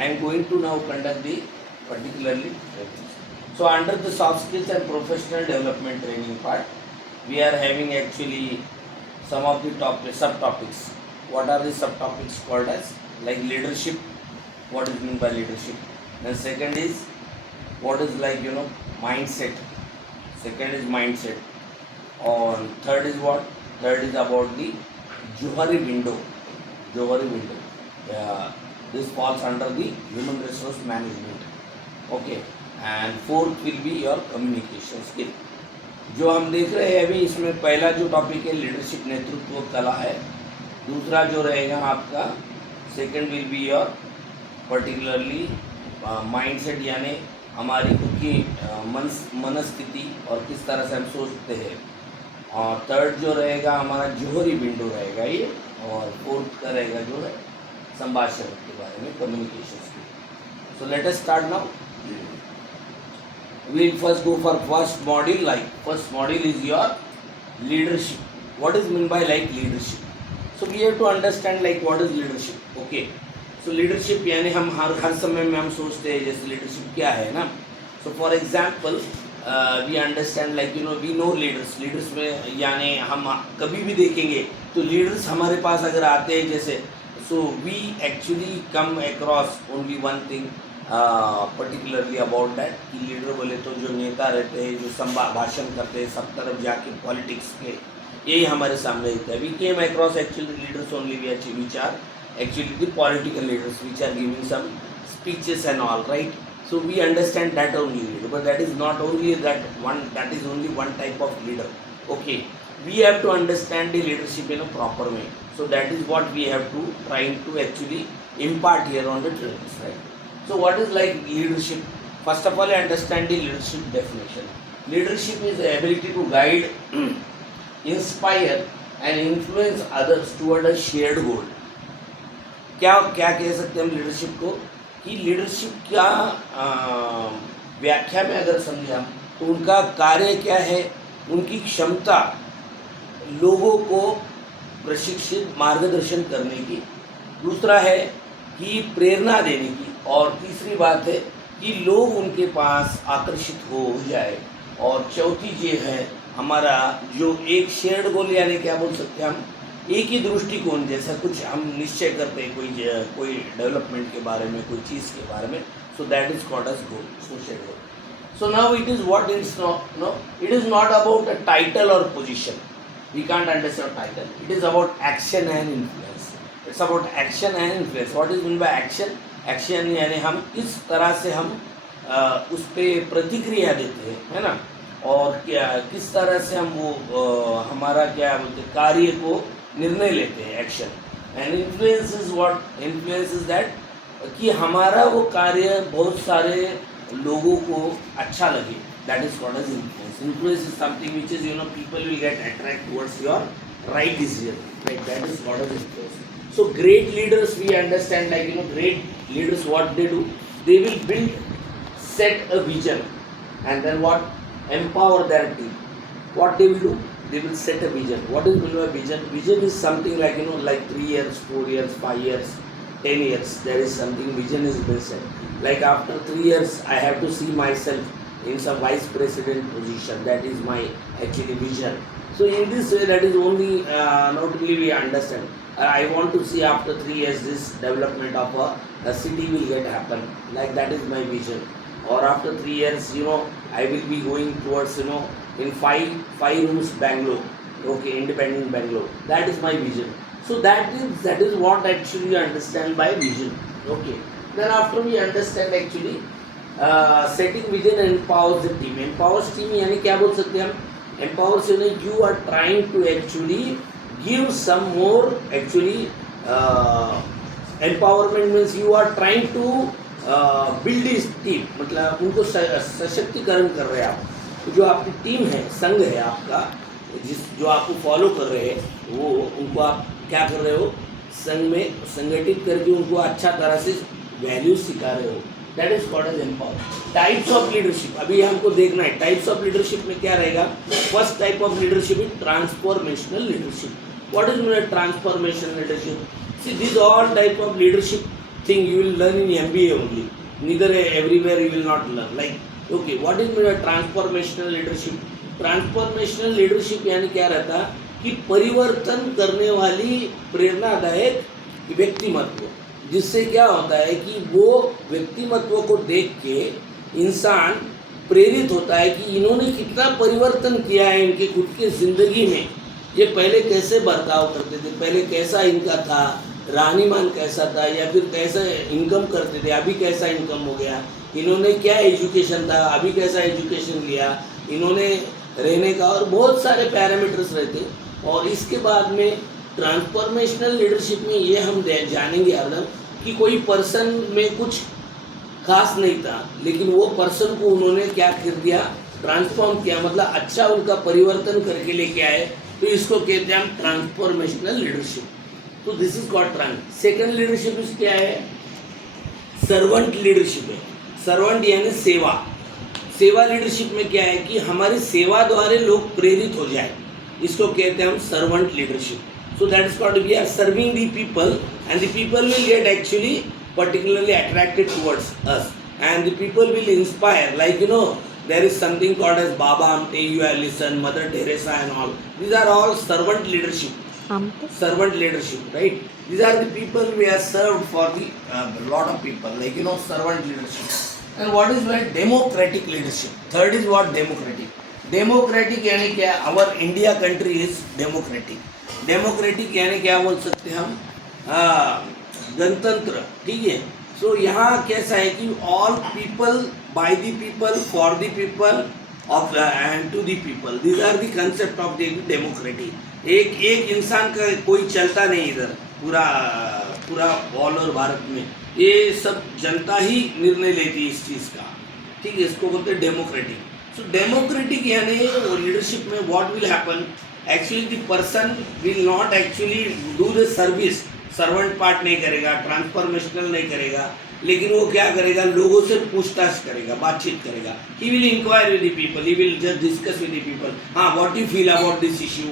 I am going to now conduct the particularly. So under the soft skills and professional development training part, we are having actually some of the subtopics. What are the subtopics called as? Like leadership. What is meant by leadership? Then second is what is like mindset. Second is mindset. On third is what? Third is about the Johari window. Johari window. This falls under the human resource management. Okay. And fourth will be your communication skill. जो हम देख रहे हैं अभी इसमें पहला जो topic है लीडरशिप नेतृत्व कला है. दूसरा जो रहेगा आपका second will be your particularly mindset यानी हमारी खुद की मनस्थिति और किस तरह से हम सोचते हैं. और थर्ड जो रहेगा हमारा जोहरी विंडो रहेगा ये. और फोर्थ का रहेगा जो है संभाषण के बारे में communication skill. So let us start now. We'll first go for first module. Like first module is your leadership. What is meant by like leadership? So we have to understand like what is leadership. Okay. So leadership यानी हम हर समय में हम सोचते हैं जैसे leadership क्या है ना. So for example we understand like we know leaders. Leaders में यानी हम कभी भी देखेंगे तो leaders हमारे पास अगर आते हैं जैसे so we actually come across only one thing particularly about that कि लीडर बोले तो जो नेता रहते हैं जो भाषण करते हैं सब तरफ जाके पॉलिटिक्स के यही हमारे सामने रहता है. We came across actually leaders only which are actually the political leaders which are giving some speeches and all right. So we understand that only leader but that is not only that is only one type of leader. Okay. We have to understand the leadership in a proper way. So that is what we have to trying to actually impart here on the trainings right. So what is like leadership? First of all, understand the leadership definition. Leadership is the ability to guide, inspire and influence others toward a shared goal. क्या क्या कह सकते हैं हम leadership को कि leadership क्या व्याख्या में अगर समझे हम तो उनका कार्य क्या है, उनकी क्षमता लोगों को प्रशिक्षित मार्गदर्शन करने की. दूसरा है कि प्रेरणा देने की. और तीसरी बात है कि लोग उनके पास आकर्षित हो जाए. और चौथी ये है हमारा जो एक शेयर्ड गोल यानी क्या बोल सकते हैं हम एक ही दृष्टिकोण जैसा कुछ हम निश्चय करते हैं कोई डेवलपमेंट के बारे में कोई चीज़ के बारे में. So that is called as goal. So shared goal. So now it is what is no it is not about a title और position. We can't understand title. It is about action and influence. It's about action and influence. What is mean by action? Action यानी हम किस तरह से हम उस पर प्रतिक्रिया देते हैं है ना. और क्या किस तरह से हम वो हमारा क्या बोलते हैं कार्य को निर्णय लेते हैं. Action and influence is what? Influence is that कि हमारा वो कार्य बहुत सारे लोगों को अच्छा लगे. That is called as influence. Influence is something which is people will get attract towards your right decision right. That is called as influence. So great leaders we understand like great leaders what they do, they will set a vision and then what empower their team. What they will do, they will set a vision. What is meant by vision? Vision is something like like 3 years, 4 years, 5 years, 10 years. There is something vision is been set. Like after 3 years I have to see myself in some vice president position. That is my actually vision. So in this way that is only not only we understand. I want to see after 3 years this development of a city will get happen. Like that is my vision. Or after 3 years, I will be going towards in five rooms Bangalore. Okay, independent Bangalore. That is my vision. So that is what actually you understand by vision. Okay. Then after we understand actually setting vision empowers the team. Empowers team यानी क्या बोल सकते हैं हम? Empowers यानी you are trying to actually give some more actually empowerment means you are trying to build this team. मतलब उनको सशक्तिकरण कर रहे हैं आप. जो आपकी टीम है संघ है आपका जो आपको फॉलो कर रहे हैं वो उनको आप क्या कर रहे हो संघ में संगठित करके उनको अच्छा तरह से वैल्यूज सिखा रहे हो. That is called as empower. Types of leadership अभी हमको देखना है. टाइप्स ऑफ लीडरशिप में क्या रहेगा? First type of leadership is transformational leadership. What is meant by transformation leadership? See, these all type of leadership thing you will learn in MBA only. Neither everywhere you will not learn. Like, okay, what is transformational leadership? Transformational leadership यानी क्या रहता कि परिवर्तन करने वाली प्रेरणादायक व्यक्तिमत्व, जिससे क्या होता है कि वो व्यक्तिमत्व को देख के इंसान प्रेरित होता है कि इन्होंने कितना परिवर्तन किया है इनके खुद के ज़िंदगी में। ये पहले कैसे बर्ताव करते थे, पहले कैसा इनका था, रहनीमान कैसा था, या फिर कैसा इनकम करते थे, अभी कैसा इनकम हो गया, इन्होंने क्या एजुकेशन था, अभी कैसा एजुकेशन लिया, इन्होंने रहने का, और बहुत सारे पैरामीटर्स रहते। और इसके बाद में ट्रांसफॉर्मेशनल लीडरशिप में ये हम जानेंगे हरदम कि कोई पर्सन में कुछ खास नहीं था, लेकिन वो पर्सन को उन्होंने क्या कर दिया, ट्रांसफॉर्म किया, मतलब अच्छा उनका परिवर्तन करके लेके आए, तो इसको कहते हैं हम ट्रांसफॉर्मेशनल लीडरशिप। तो this is called second leadership इस क्या है, सर्वेंट लीडरशिप है। सर्वेंट यानी सेवा। सेवा लीडरशिप में क्या है कि हमारी सेवा द्वारा लोग प्रेरित हो जाए, इसको कहते हैं हम servant leadership. So that is called we are serving the people and the people will get actually particularly attracted towards us, and the people will inspire, like there is something called as Baba Amte, you have listened, Mother Teresa and all. These are all servant leadership. Servant leadership, right? These are the people we are served for the lot of people, like servant leadership. And what is like democratic leadership? Third is what democratic. Democratic यानी क्या, our India country is democratic. Democratic यानी क्या बोल सकते हैं हम, गणतंत्र, ठीक है। सो यहाँ कैसा है कि all people, by the people, for the people, of and to the people, this are the concept of the democracy. एक इंसान का कोई चलता नहीं इधर, पूरा ऑल ओवर भारत में ये सब जनता ही निर्णय लेती है इस चीज़ का, ठीक है। इसको बोलते हैं डेमोक्रेटिक। सो डेमोक्रेटिक यानी लीडरशिप में what will happen, actually the person will not actually do the service, servant part नहीं करेगा, ट्रांसफॉर्मेशनल नहीं करेगा, लेकिन वो क्या करेगा, लोगों से पूछताछ करेगा, बातचीत करेगा। He will inquire with the people, he will just discuss with the people, हाँ what you feel about this issue.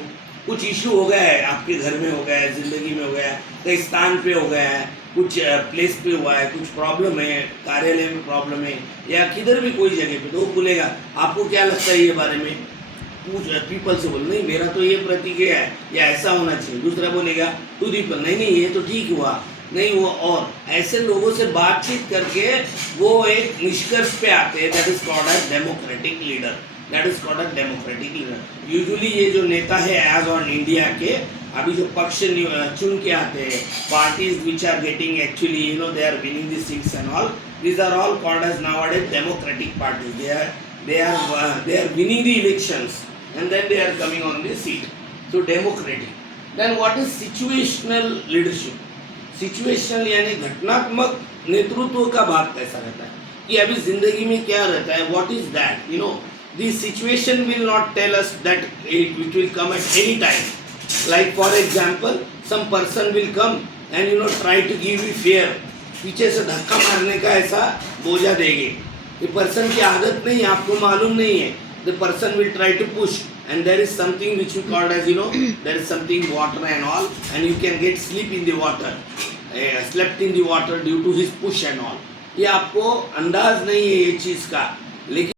कुछ इशू हो गया है, आपके घर में हो गया है, ज़िंदगी में हो गया है, कई स्थान पे हो गया है, कुछ प्लेस पे हुआ है, कुछ प्रॉब्लम है, कार्यालय में प्रॉब्लम है, या किधर भी कोई जगह पे, तो वो बोलेगा आपको क्या लगता है ये बारे में, पीपल से बोल, नहीं मेरा तो ये प्रतिक्रिया है, या ऐसा होना चाहिए। दूसरा बोलेगा टू पीपल, नहीं ये तो ठीक हुआ, नहीं वो, और ऐसे लोगों से बातचीत करके वो एक निष्कर्ष पे आते हैं। That is called as democratic leader, that is called as democratic leader. Usually ये जो नेता है एज ऑन इंडिया के अभी जो पक्ष चुन के आते हैं, parties which are getting actually they are winning this things and all, these are all called as nowadays democratic parties. they are winning the elections and then they are coming on the seat. So democratic. Then what is situational leadership? Situational यानी घटनात्मक नेतृत्व का भाग कैसा रहता है कि अभी जिंदगी में क्या रहता है, what is that, the situation will not tell us that it will come at any time. Like for example, some person will come and try to give you fear, पीछे से धक्का मारने का ऐसा बोझा देंगे। ये पर्सन की आदत नहीं है, आपको मालूम नहीं है। The person will try to push and there is something which we called as there is something water and all, and you can get sleep in the water, slept in the water due to his push and all। ये आपको अंदाज नहीं है ये चीज़ का, लेकिन